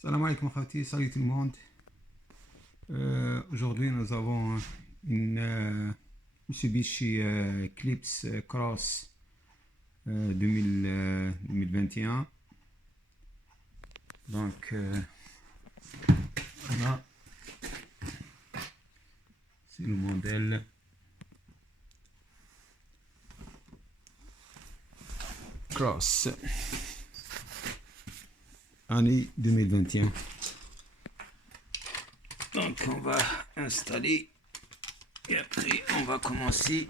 Salam alaikum khawti, salut tout le monde. Aujourd'hui nous avons une Mitsubishi Eclipse Cross 2021. Donc voilà, c'est le modèle Cross année 2021. Donc on va installer et après on va commencer.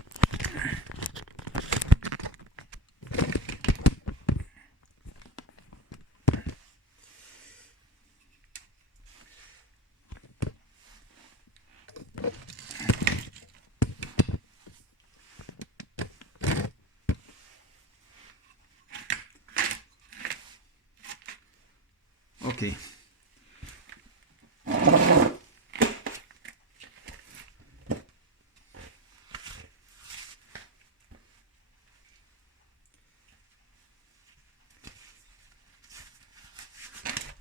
Ok.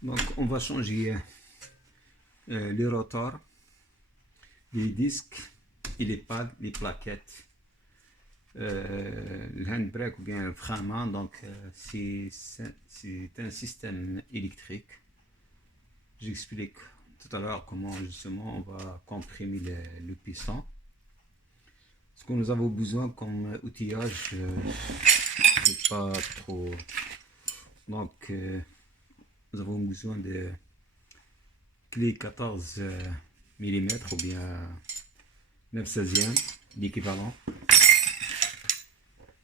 Donc on va changer les rotors, les disques et les pads, les plaquettes, le handbrake ou bien le frein à main. Donc c'est un système électrique. J'explique tout à l'heure comment justement on va comprimer le piston. Ce que nous avons besoin comme outillage, c'est pas trop. Donc nous avons besoin de clé 14 mm ou bien 9/16e, l'équivalent,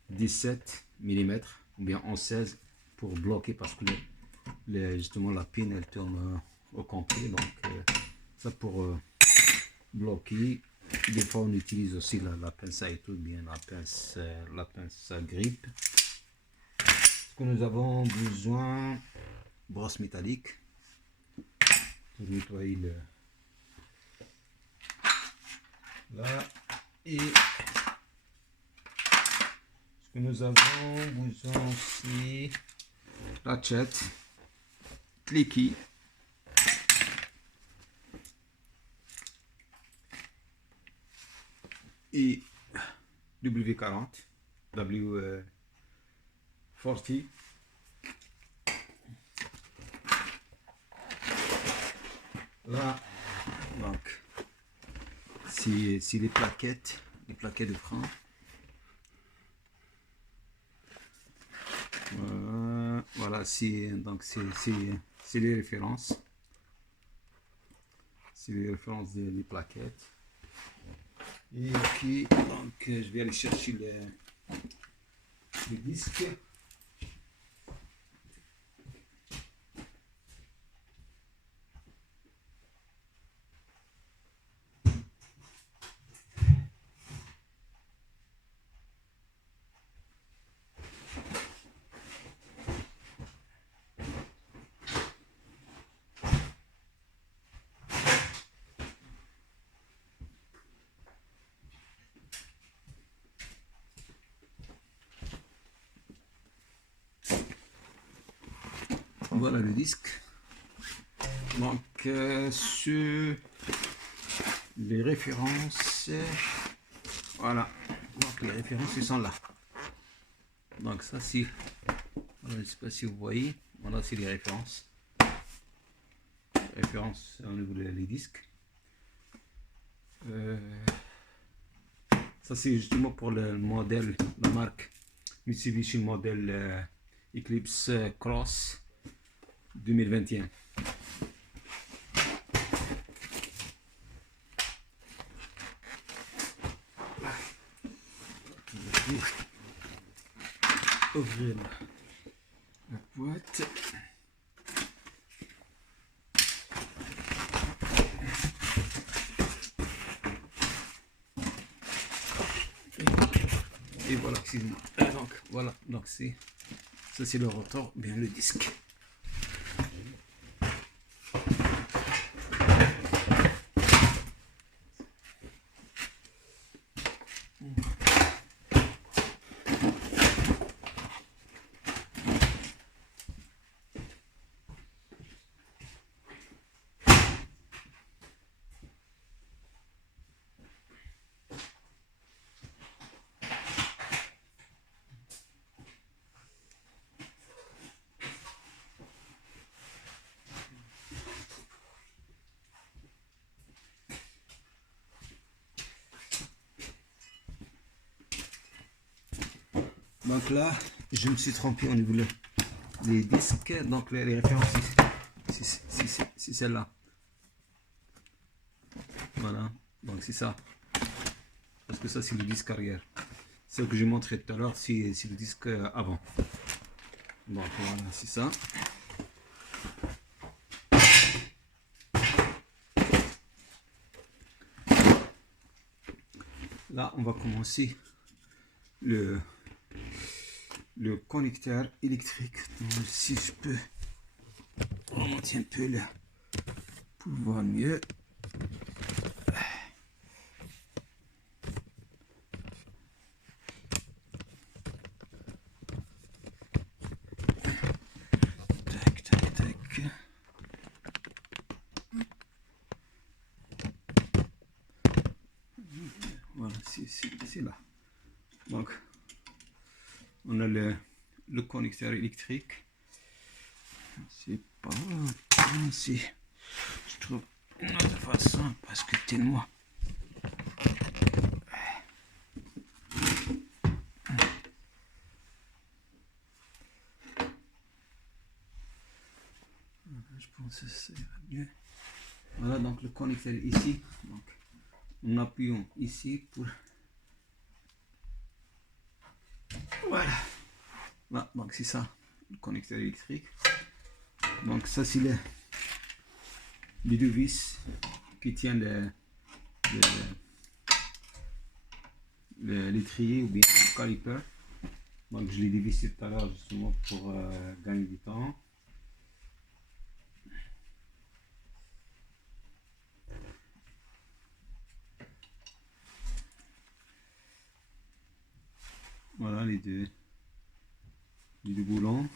17 mm ou bien 11/16 pour bloquer parce que justement la pine elle tourne au complet, donc ça pour bloquer. Des fois on utilise aussi la pince à étui, bien la pince à grippe. Ce que nous avons besoin, brosse métallique pour nettoyer là, et ce que nous avons besoin aussi, ratchet, cliquet, et W40, W40. Là, donc, c'est les plaquettes de frein. Voilà, c'est les références. C'est les références des plaquettes. Et ok, donc je vais aller chercher les disques. Voilà le disque. Donc sur les références, voilà, donc les références ils sont là. Donc ça c'est, voilà, je ne sais pas si vous voyez, voilà c'est les références. Références au niveau des disques. Ça c'est justement pour le modèle, la marque Mitsubishi, modèle Eclipse Cross 2021. Ouvrir la boîte. Et voilà, excusez-moi. Donc voilà, donc ça c'est le rotor, bien le disque. Donc là, je me suis trompé au niveau des disques. Donc les références, c'est celle-là. Voilà, donc c'est ça. Parce que ça, c'est le disque arrière. Ce que j'ai montré tout à l'heure, c'est le disque avant. Donc voilà, c'est ça. Là, on va commencer le connecteur électrique. Donc, si je peux remonter un peu là pour voir mieux. Tac, tac, tac. Voilà, c'est là. Donc, on a le connecteur électrique. C'est pas si je trouve une autre façon parce que tellement. Je pense que c'est mieux. Voilà donc le connecteur ici. Donc, en appuyant ici pour. Voilà. Voilà, donc c'est ça, le connecteur électrique. Donc ça c'est les deux vis qui tiennent l'étrier ou bien le caliper. Donc je l'ai dévissé tout à l'heure justement pour gagner du temps. Voilà les deux boulons.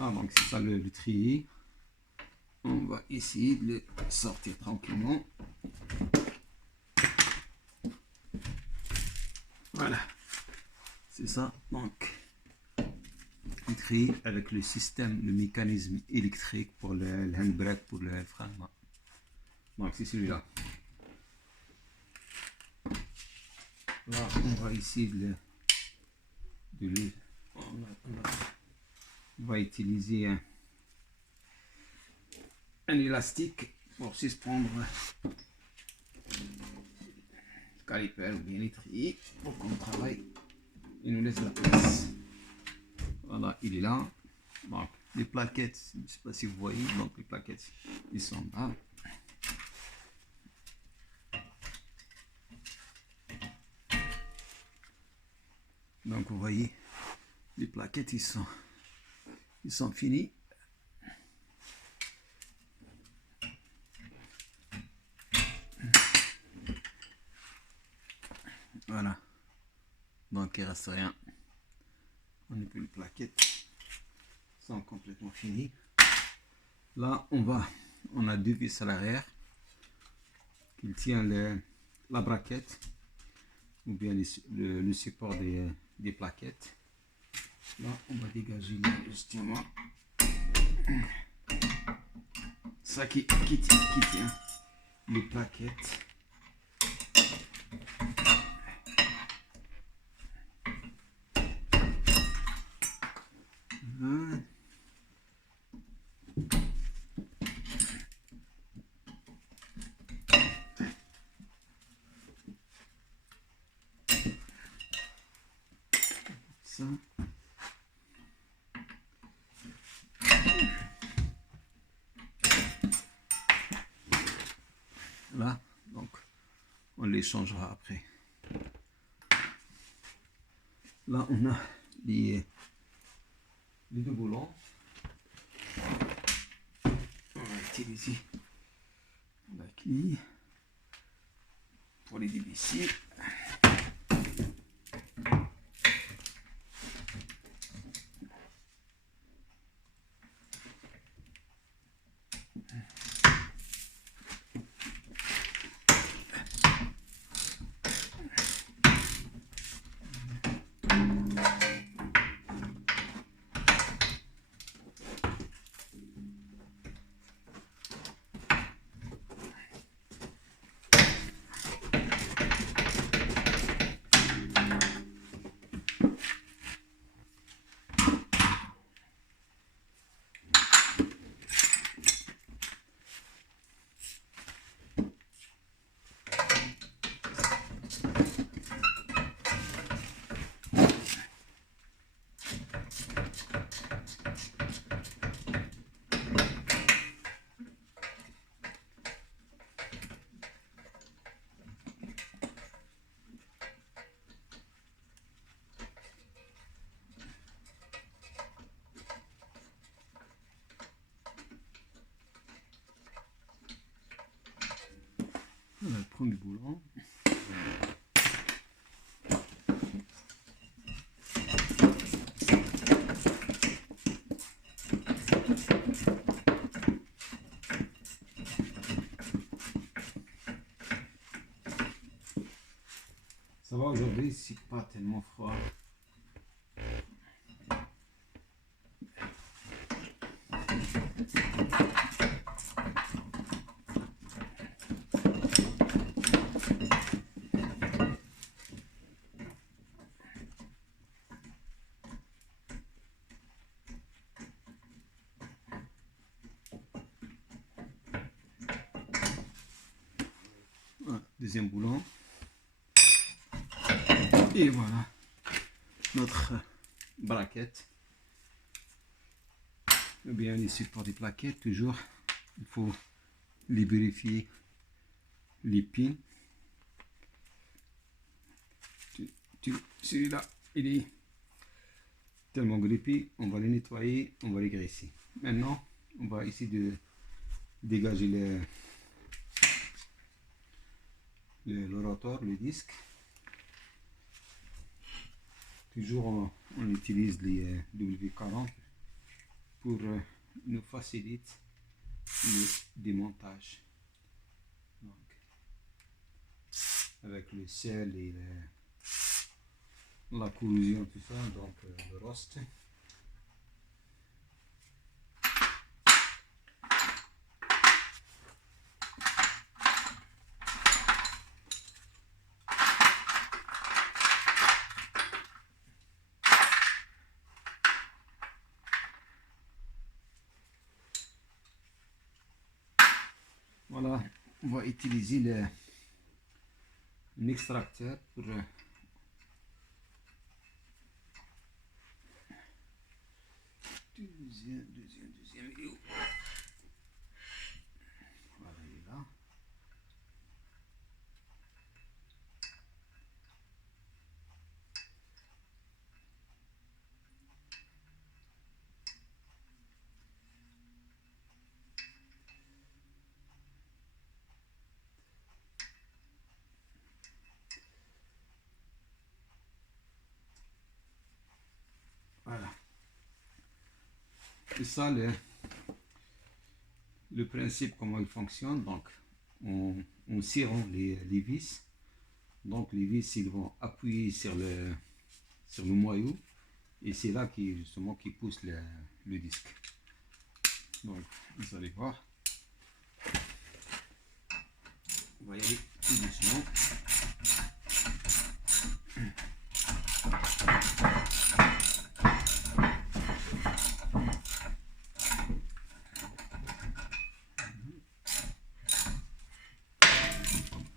Ah, donc c'est ça le trier. On va essayer de le sortir tranquillement. Voilà, c'est ça. Donc le trier avec le système, le mécanisme électrique pour le handbrake, pour le frein. Donc c'est celui-là. Là, on va essayer on va utiliser un élastique pour suspendre le caliper ou bien l'étrier pour qu'on travaille. Il nous laisse la place. Voilà, il est là. Donc, les plaquettes, je ne sais pas si vous voyez, donc les plaquettes, ils sont là. Donc vous voyez, les plaquettes ils sont finis. Voilà. Donc il reste rien. On n'a plus les plaquettes. Sont complètement finies. Là on a deux vis à l'arrière qui tient la braquette ou bien le support des plaquettes. Là, on va dégager justement ça qui tient les plaquettes. Ça. Là, donc on les changera après. Là, on a les deux boulons. On va utiliser la clé pour les dévisser. premier boulon. Ça va aujourd'hui, c'est pas tellement froid. Voilà, deuxième boulon. Et voilà notre braquette. Ou bien les supports des plaquettes, toujours, il faut lubrifier les pins. Celui-là, il est tellement grippé, on va les nettoyer, on va les graisser. Maintenant, on va essayer de dégager le rotor, le disque. Toujours on utilise les W40 pour nous faciliter le démontage. Donc, avec le sel et la corrosion, tout ça, donc le rust. Voilà, on va utiliser un extracteur pour deuxième vidéo. Voilà, il est là. Voilà. Et ça, le principe, comment il fonctionne. Donc, on serre les vis. Donc, les vis, ils vont appuyer sur le moyeu. Et c'est là justement qui pousse le disque. Donc, vous allez voir. On va y aller tout doucement.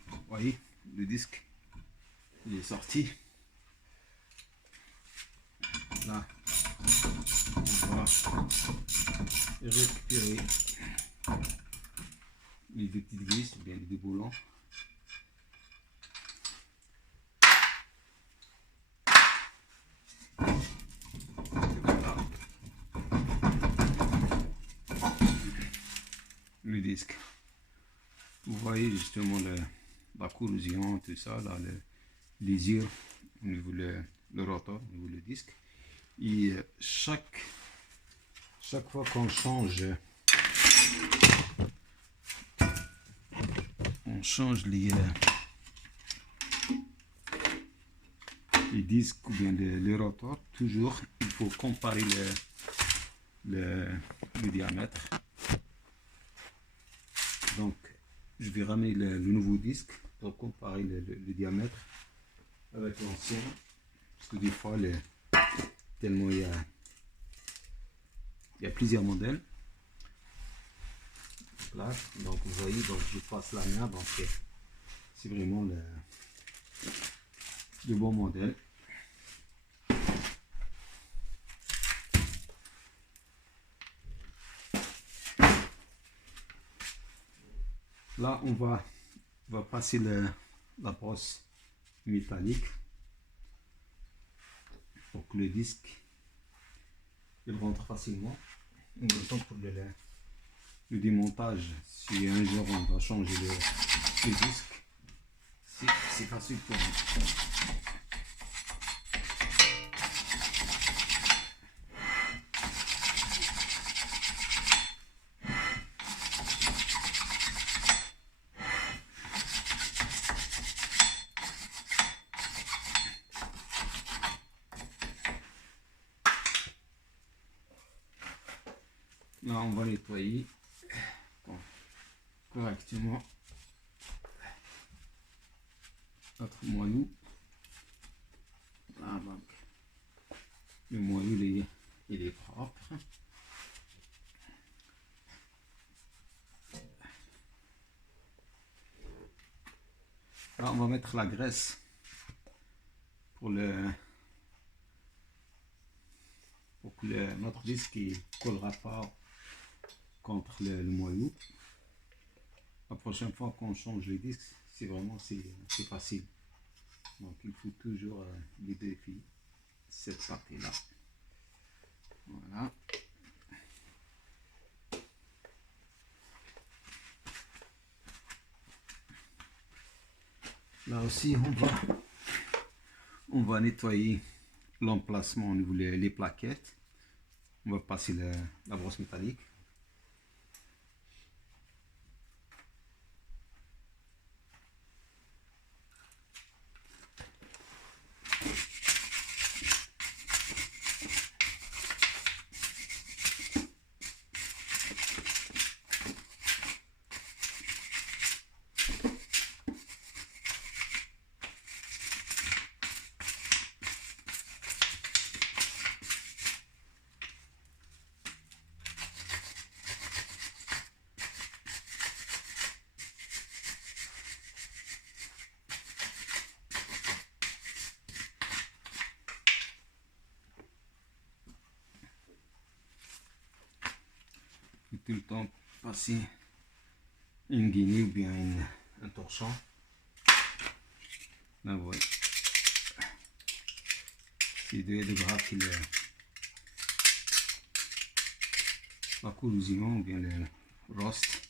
Vous voyez, le disque, il est sorti. Là, on va récupérer les deux petites vis, ou bien les deux boulons. Le disque. Vous voyez justement la corrosion, tout ça, là, l'usure au niveau le rotor, au niveau du disque. Et chaque fois qu'on change les disques ou bien le rotor, toujours il faut comparer le diamètre. Donc je vais ramener le nouveau disque pour comparer le diamètre avec l'ancien, parce que des fois tellement il y a plusieurs modèles. Là, donc vous voyez, donc je passe la main, donc c'est vraiment le bon modèle. Là, on va passer la brosse métallique pour que le disque il rentre facilement. En même temps, pour le démontage, si un jour on va changer le disque, c'est facile pour moi. Là, on va nettoyer correctement notre moyeu. Là, donc, le moyeu il est propre. Là, on va mettre la graisse pour que notre disque ne collera pas contre le moyeu. La prochaine fois qu'on change les disques, c'est facile. Donc il faut toujours vérifier cette partie-là. Voilà. Là aussi, on va nettoyer l'emplacement au niveau des plaquettes. On va passer la brosse métallique. Tout le temps passer une guinée ou bien un torchon. Là, vous voyez, c'est de gras la corrosion ou bien le rust.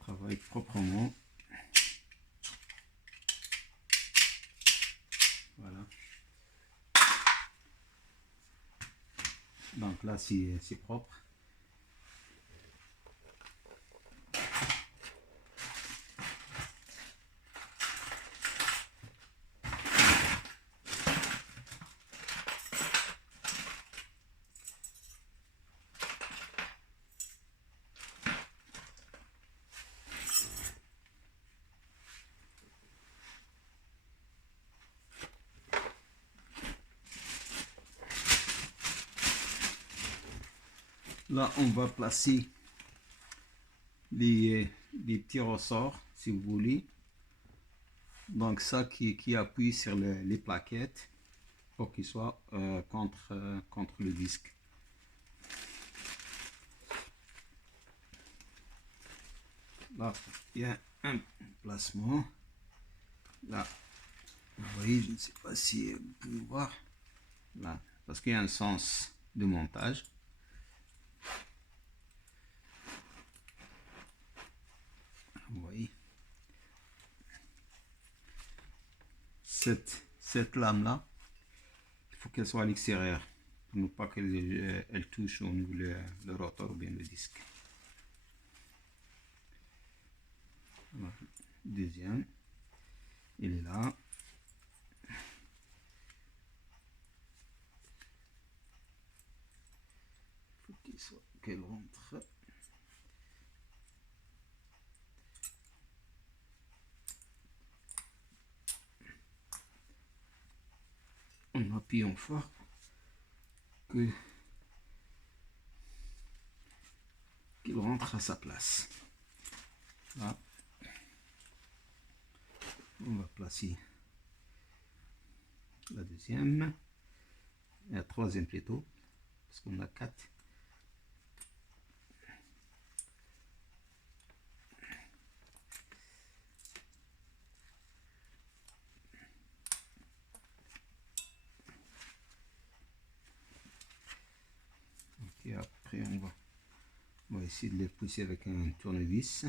Travaille proprement. Voilà. Donc là, c'est propre. Là, on va placer les petits ressorts, si vous voulez. Donc ça qui appuie sur les plaquettes pour qu'ils soient contre le disque. Là, il y a un placement. Là, vous voyez, je ne sais pas si vous pouvez voir. Là, parce qu'il y a un sens de montage. Vous voyez. Cette lame-là, il faut qu'elle soit à l'extérieur pour ne pas qu'elle touche au niveau le rotor ou bien le disque. Voilà. Deuxième, il est là. Il faut qu'elle rentre. En appuyant fort qu'il rentre à sa place. Là, on va placer la deuxième et la troisième plutôt, parce qu'on a 4. Et après on va essayer de les pousser avec un tournevis.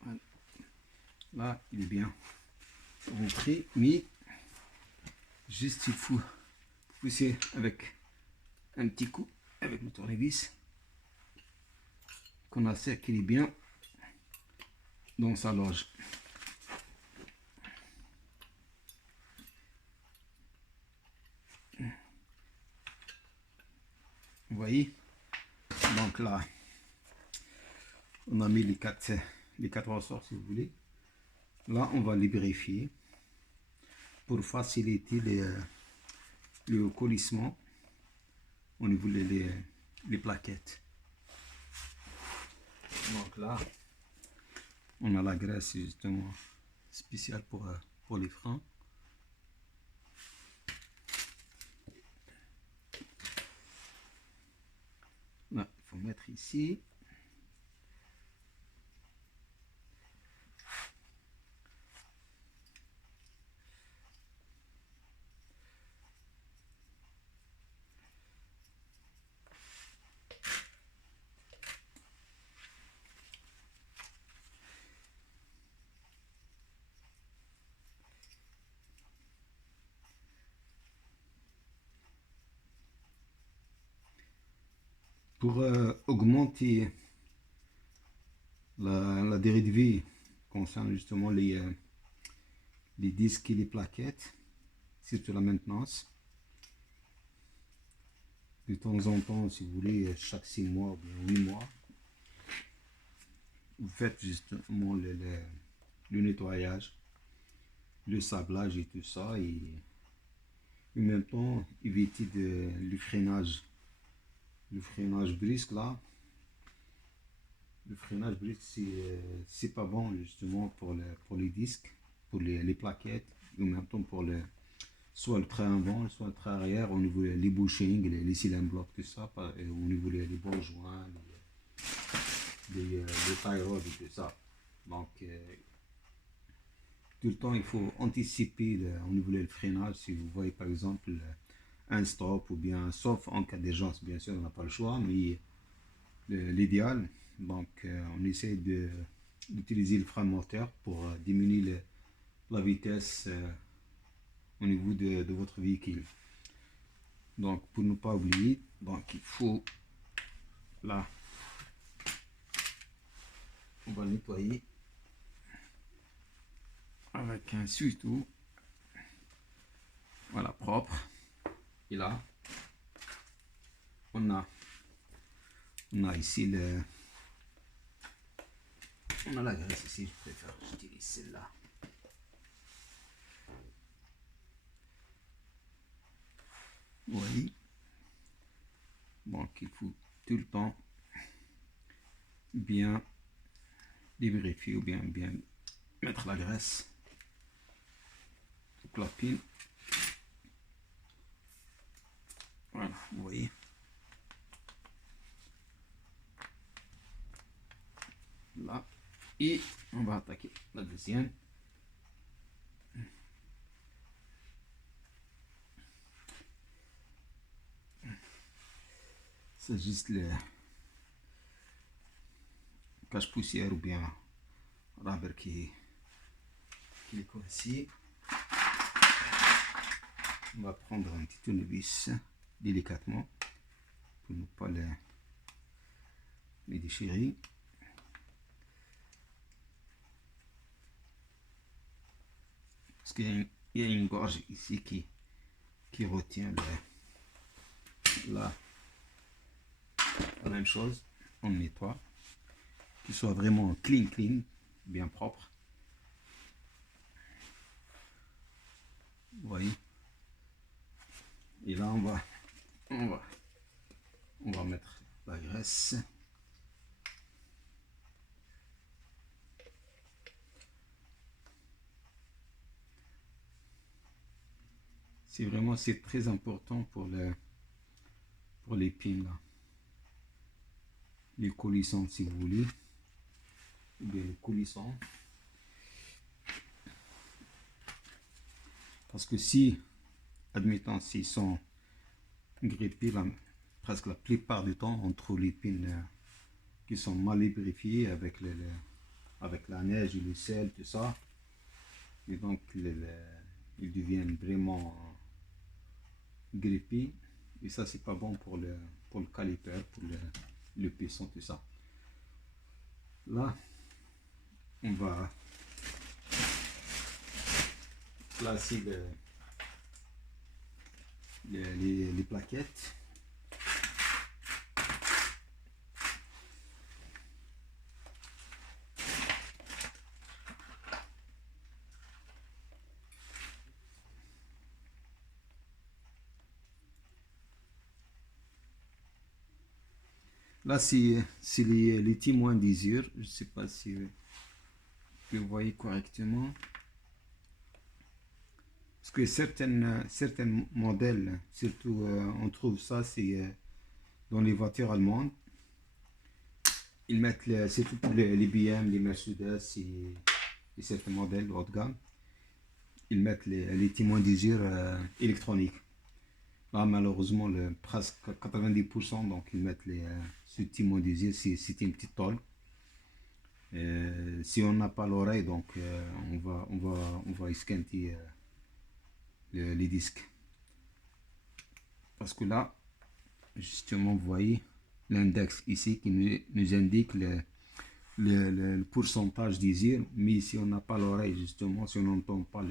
Voilà. Là, il est bien rentré, mais juste il faut pousser avec un petit coup avec le tournevis qu'on a sait qu'il est bien dans sa loge. Vous voyez, donc là on a mis les quatre ressorts si vous voulez. Là on va lubrifier pour faciliter le collissement au niveau des plaquettes. Donc là on a la graisse justement spéciale pour les freins. Là, il faut mettre ici. Pour augmenter la durée de vie concernant justement les disques et les plaquettes, surtout la maintenance. De temps en temps, si vous voulez, chaque 6 mois ou bien 8 mois, vous faites justement le nettoyage, le sablage et tout ça, et en même temps éviter le freinage brusque là. Le freinage brusque c'est pas bon justement pour les disques, pour les plaquettes, et en même temps pour soit le train avant, soit le train arrière, au niveau des bushings, les cylindres blocs, tout ça, au niveau des bons joints, les tie rods et tout ça. Donc, tout le temps, il faut anticiper au niveau du freinage. Si vous voyez par exemple un stop ou bien, sauf en cas d'urgence, bien sûr, on n'a pas le choix, mais l'idéal, donc on essaie d'utiliser le frein moteur pour diminuer la vitesse au niveau de votre véhicule. Donc pour ne pas oublier, donc il faut là, on va nettoyer avec un suie-tout, voilà, propre. Et là on a ici on a la graisse ici, je préfère utiliser celle-là. Oui, donc il faut tout le temps bien vérifier ou bien mettre la graisse toute la pile. Voilà, vous voyez. Là, et on va attaquer la deuxième. C'est juste le cache-poussière ou bien rubber qui est coincé. On va prendre un petit tournevis délicatement pour ne pas les déchirer. Parce qu'il y a une gorge ici qui retient la même chose. On nettoie, qu'il soit vraiment clean, bien propre. Vous voyez. Et là on va mettre la graisse. c'est très important pour les pins là. Les collissants si vous voulez. Ou bien les collissants. Parce que si, admettons, s'ils sont grippés, presque la plupart du temps, on trouve les pins qui sont mal lubrifiés avec, avec la neige et le sel, tout ça. Et donc, ils deviennent vraiment grippés. Et ça, c'est pas bon pour le caliper, pour le piston, tout ça. Là, on va placer les plaquettes. Là, c'est les témoins d'usure. Je ne sais pas si vous voyez correctement. Parce que certains modèles, surtout on trouve ça, c'est dans les voitures allemandes. Ils mettent, surtout pour les BM, les Mercedes et certains modèles haut de gamme, ils mettent les témoins d'usure électroniques. Là, malheureusement, presque 90%, donc ils mettent ce témoin d'usure, c'est une petite tôle. Si on n'a pas l'oreille, donc on va esquinter les disques. Parce que là, justement, vous voyez l'index ici qui nous indique le pourcentage d'usure, mais si on n'a pas l'oreille, justement, si on n'entend pas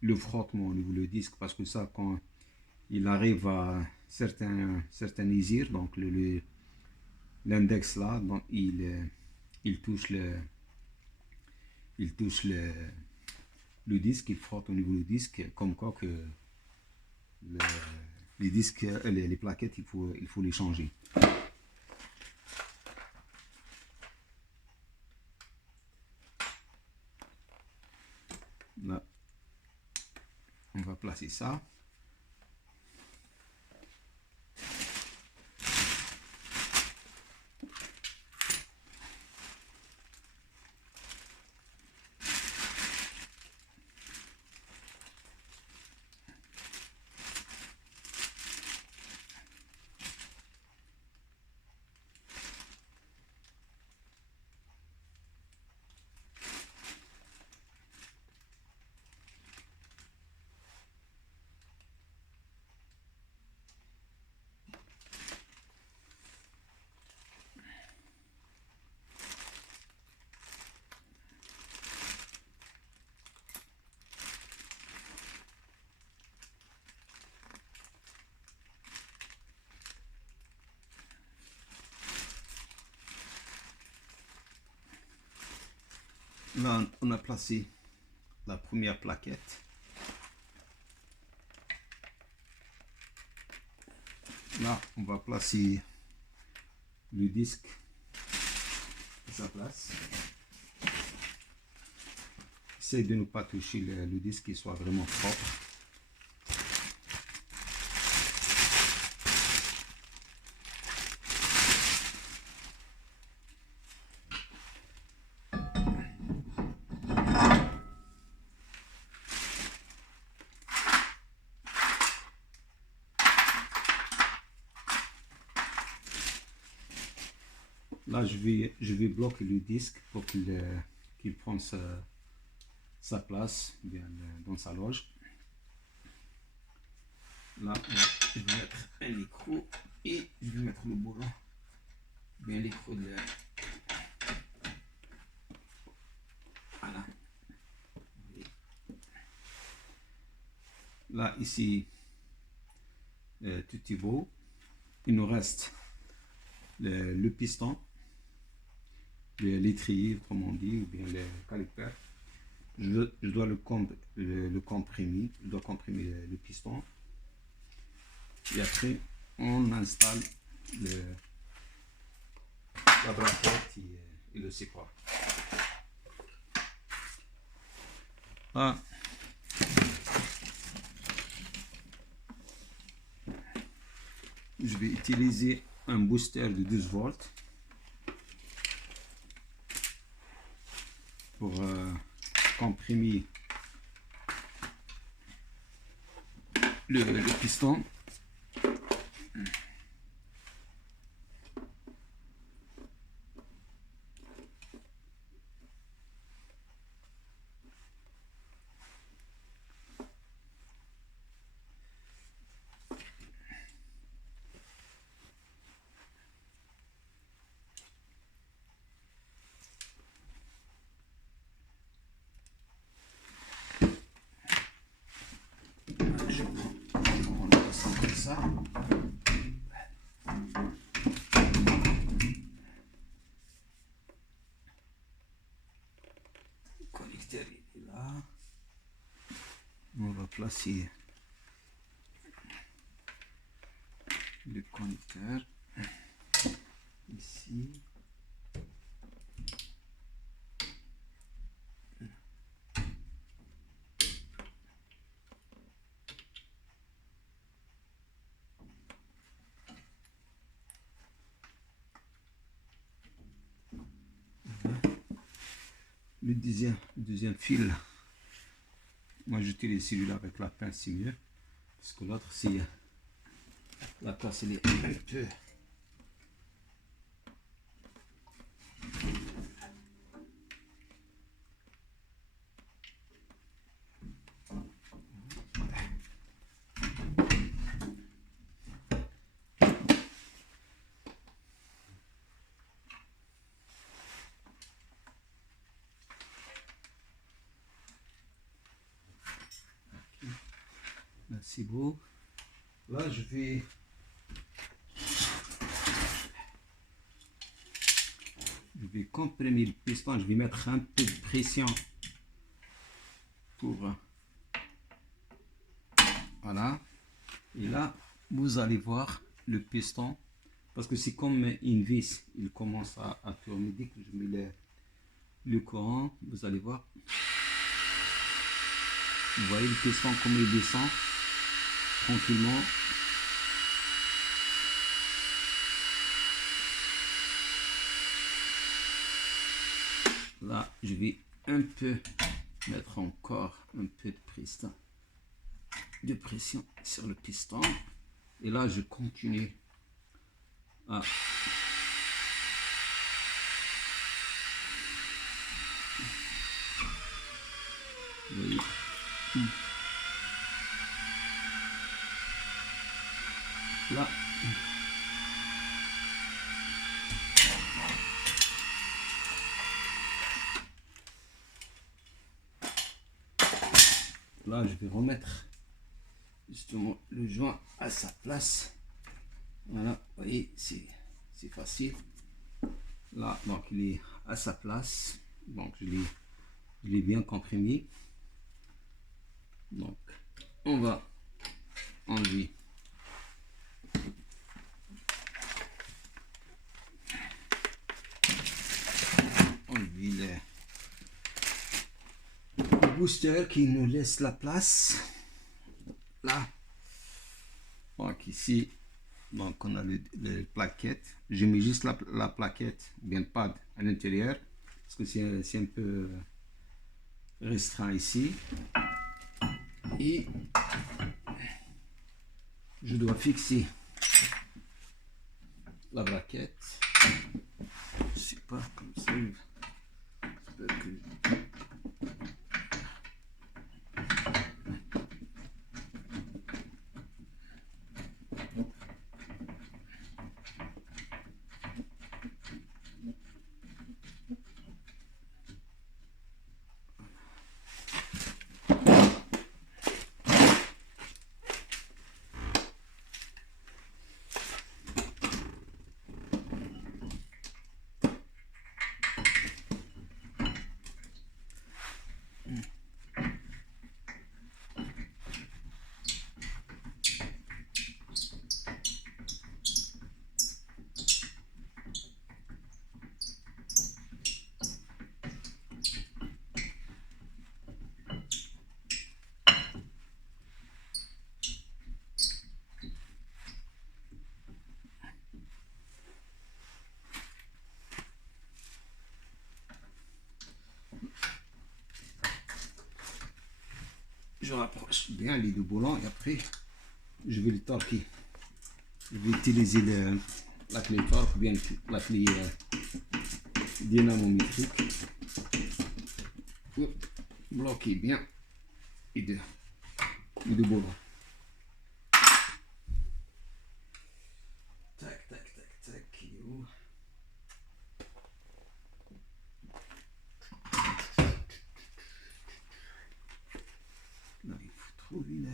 le frottement au niveau du disque, parce que ça, quand il arrive à certains usures, donc l'index là, donc il touche le disque, il frotte au niveau du disque, comme quoi que les disques, les plaquettes, il faut les changer. Là, on va placer ça. Là, on a placé la première plaquette. Là, on va placer le disque à sa place. Essayez de ne pas toucher le disque, qu'il soit vraiment propre. Là, je vais bloquer le disque pour qu'il prenne sa place bien dans sa loge. Là, je vais mettre un micro et je vais mettre le boulon. Bien l'écrou de voilà. Là, ici, tout est beau. Il nous reste le piston, l'étrier, comme on dit, ou bien le caliper. Je dois le comprimer. Je dois comprimer le piston. Et après, on installe la braquette et le support. Là, je vais utiliser un booster de 12 volts pour comprimer le piston. On le descend comme ça. Le connecteur est là. On va placer le connecteur ici. Le deuxième fil, moi j'utilise celui-là avec la pince, c'est mieux, parce que l'autre, c'est la place, elle est un peu. Là, c'est beau. Là, je vais comprimer le piston. Je vais mettre un peu de pression pour voilà. Et là, vous allez voir le piston, parce que c'est comme une vis. Il commence à tourner. Dès que je mets le courant, vous allez voir. Vous voyez le piston comme il descend tranquillement. Là, je vais un peu mettre encore un peu de pression sur le piston. Et là, je continue à vous voyez. Là, je vais remettre justement le joint à sa place. Voilà, vous voyez, c'est facile. Là, donc il est à sa place. Donc je l'ai bien comprimé. Donc on va enlever le booster qui nous laisse la place. Là, donc ici, donc on a les plaquettes. Je mets juste la plaquette, bien pad à l'intérieur, parce que c'est un peu restreint ici. Et je dois fixer la braquette. Je sais pas, comme ça. J'espère que... je rapproche bien les deux boulons et après je vais les torquer. Je vais utiliser la clé torque ou bien la clé dynamométrique pour bloquer bien les deux boulons. Tac, tac, tac, tac. Il est où? Là, il faut trouver là.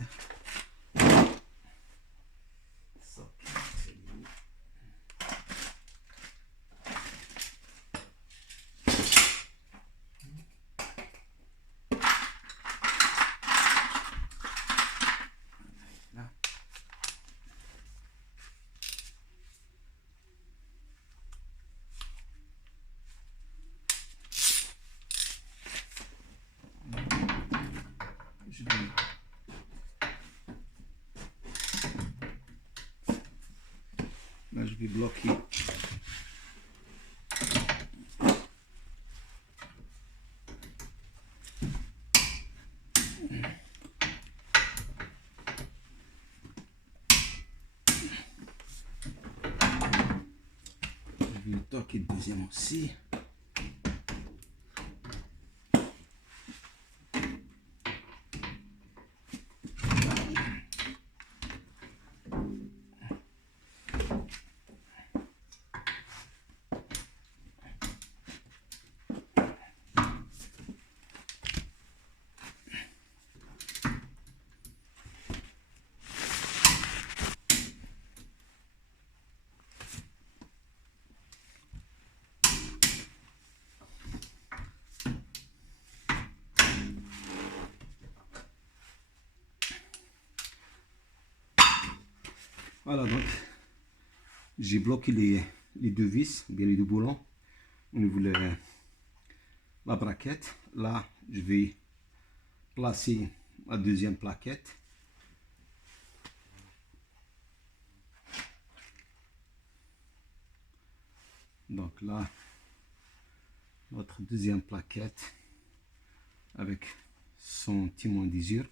Là, je vais bloquer. Je vais torquer le deuxième aussi. Voilà, donc j'ai bloqué les deux vis, bien les deux boulons au niveau de la braquette. Là, je vais placer la deuxième plaquette. Donc là, notre deuxième plaquette avec son timon d'usure.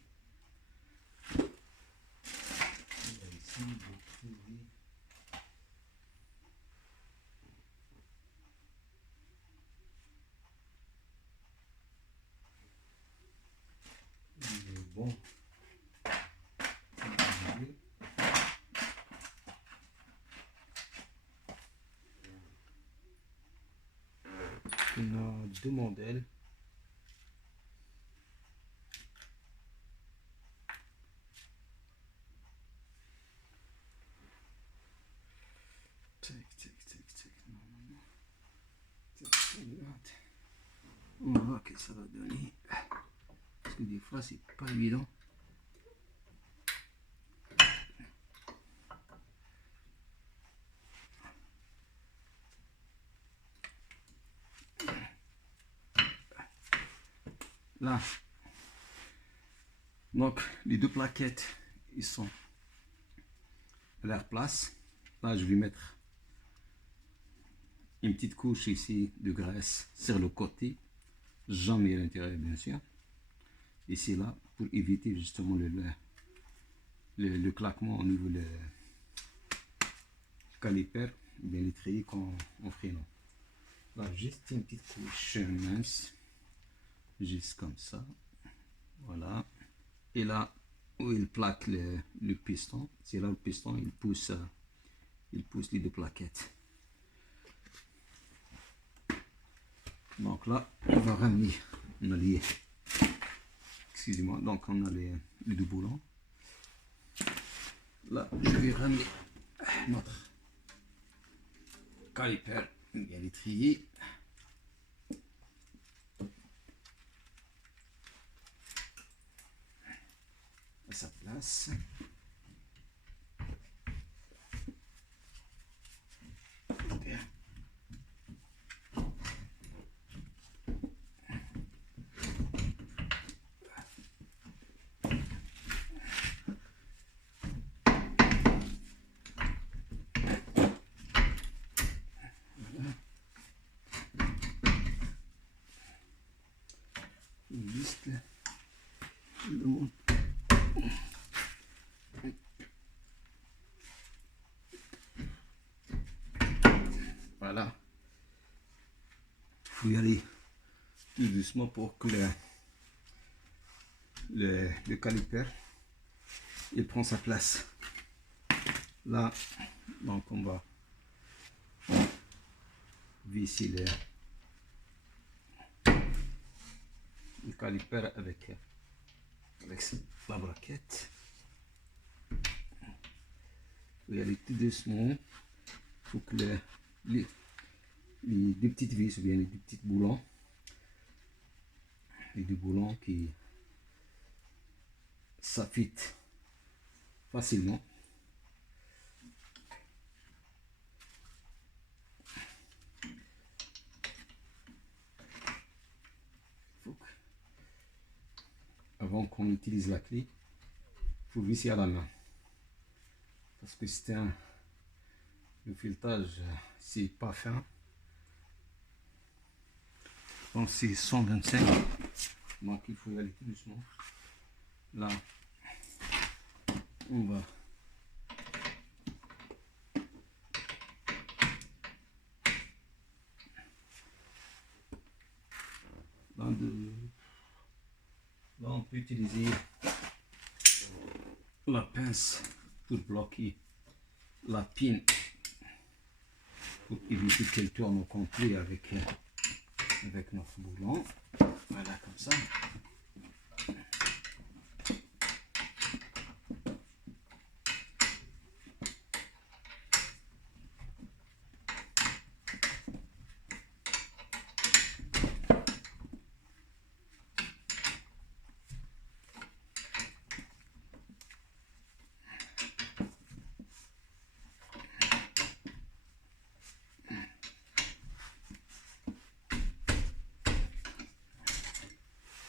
Bon. On a deux modèles. Tac, tac, tac, tac. Normalement. On va voir ce que ça va donner. Parce que des fois, c'est pas évident. Là, donc les deux plaquettes, ils sont à leur place. Là, je vais mettre une petite couche ici de graisse sur le côté, jamais à l'intérieur bien sûr. Ici là, pour éviter justement le claquement au niveau du caliper, bien l'étrier quand on freine. Là, juste une petite couche mince, juste comme ça. Voilà. Et là où il plaque le piston, c'est là le piston il pousse les deux plaquettes. Donc là, on va ramener, on a les, excusez-moi, donc on a les deux boulons. Là, je vais ramener notre caliper bien l'étrier. À sa place. Bien. Juste le monte. Voilà. Il faut y aller tout doucement pour que le caliper il prend sa place. Là, donc on va visser le caliper avec la braquette. Il faut y aller tout doucement pour que les deux petites vis ou bien les deux petits boulons, les deux boulons qui s'affitent facilement. Avant qu'on utilise la clé, il faut visser à la main. Parce que le filetage, c'est pas fin. Donc c'est 125. Donc il faut y aller tout doucement. Là, on va là on peut utiliser la pince pour bloquer la pine pour éviter qu'elle tourne au complet avec notre boulon. Voilà, comme ça.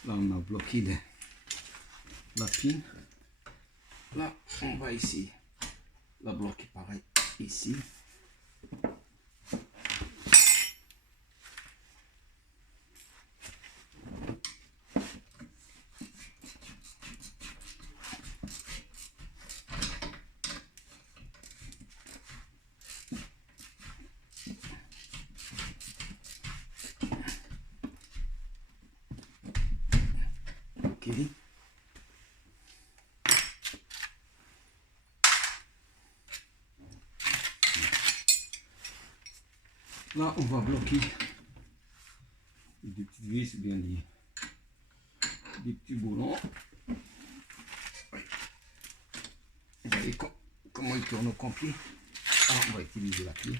Là, on a bloqué la pine. Là, on va ici la bloquer pareil ici. Ok. Là, on va bloquer les deux petites vis, bien des petits boulons. Vous voyez comment il tourne au complet. Ah, on va utiliser la clé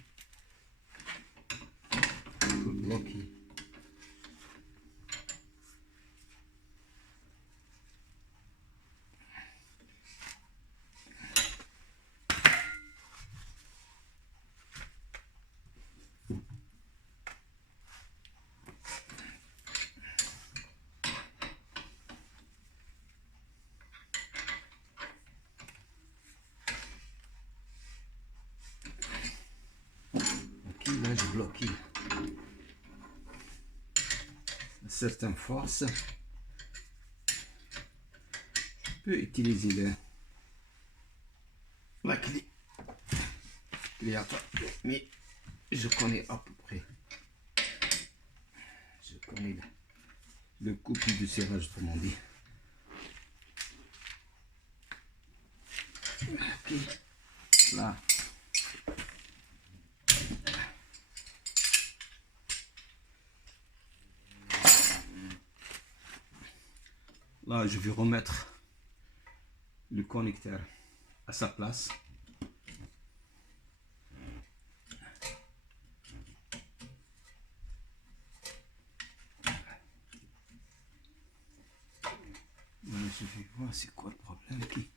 pour bloquer. Ok, là j'ai bloqué certaines forces. Je peux utiliser la clé à toi, mais je connais à peu près. Je connais le couple de serrage, comme on dit. Ok, là. Là, je vais remettre le connecteur à sa place. Là, je vais voir c'est quoi le problème qui...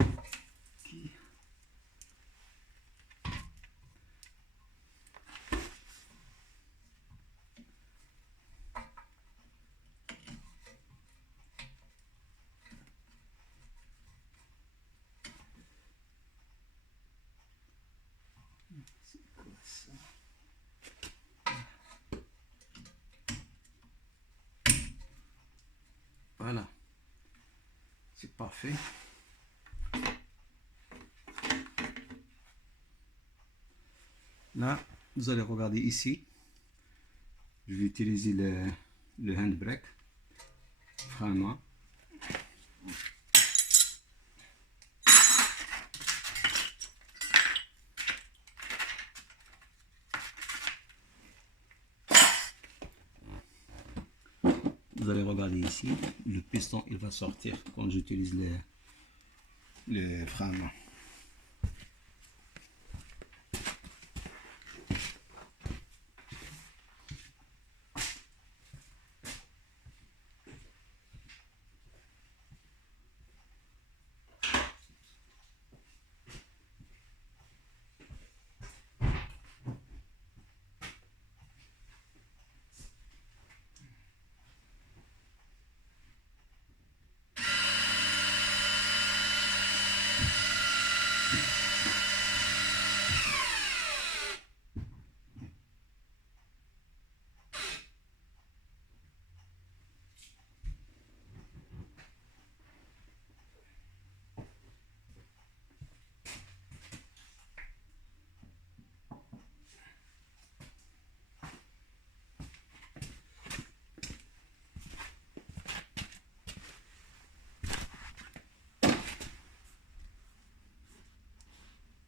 C'est quoi ça? Voilà, c'est parfait. Là, vous allez regarder ici. Je vais utiliser le handbrake, frein à main. Vous allez regarder ici, le piston il va sortir quand j'utilise le frein à main.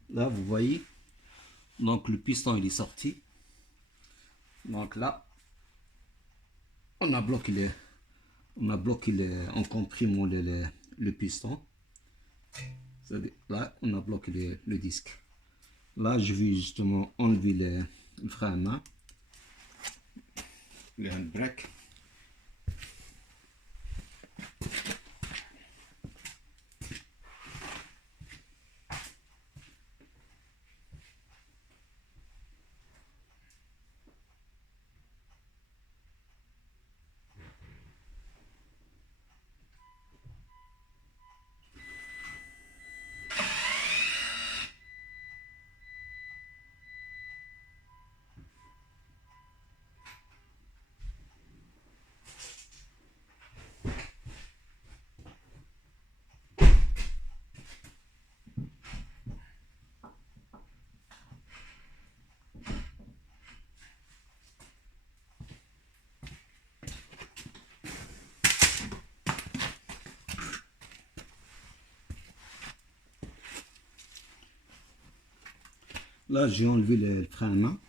Là, vous voyez, donc le piston il est sorti. Donc là, on a bloqué on comprime le piston. Là, on a bloqué le disque. Là, je vais justement enlever le frein à main, le handbrake. Là, j'ai enlevé le frein à main.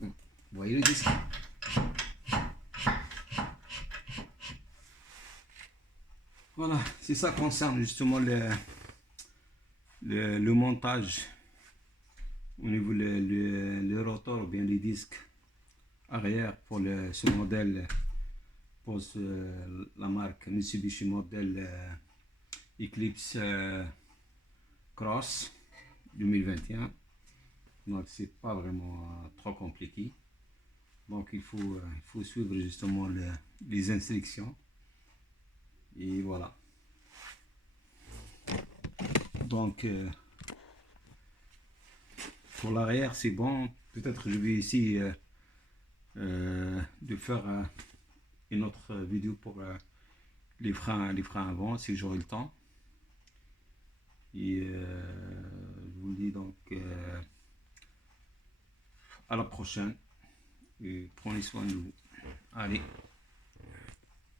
Vous voyez le disque? Voilà, c'est ça concerne justement le montage au niveau le rotor ou bien les disques arrière pour ce modèle, pour la marque Mitsubishi modèle Eclipse Cross 2021. Donc c'est pas vraiment trop compliqué. Donc il faut suivre justement les instructions. Et voilà. Donc pour l'arrière c'est bon. Peut-être je vais essayer de faire une autre vidéo pour les freins avant si j'aurai le temps. Et je vous dis donc à la prochaine et prenez soin de vous. Allez.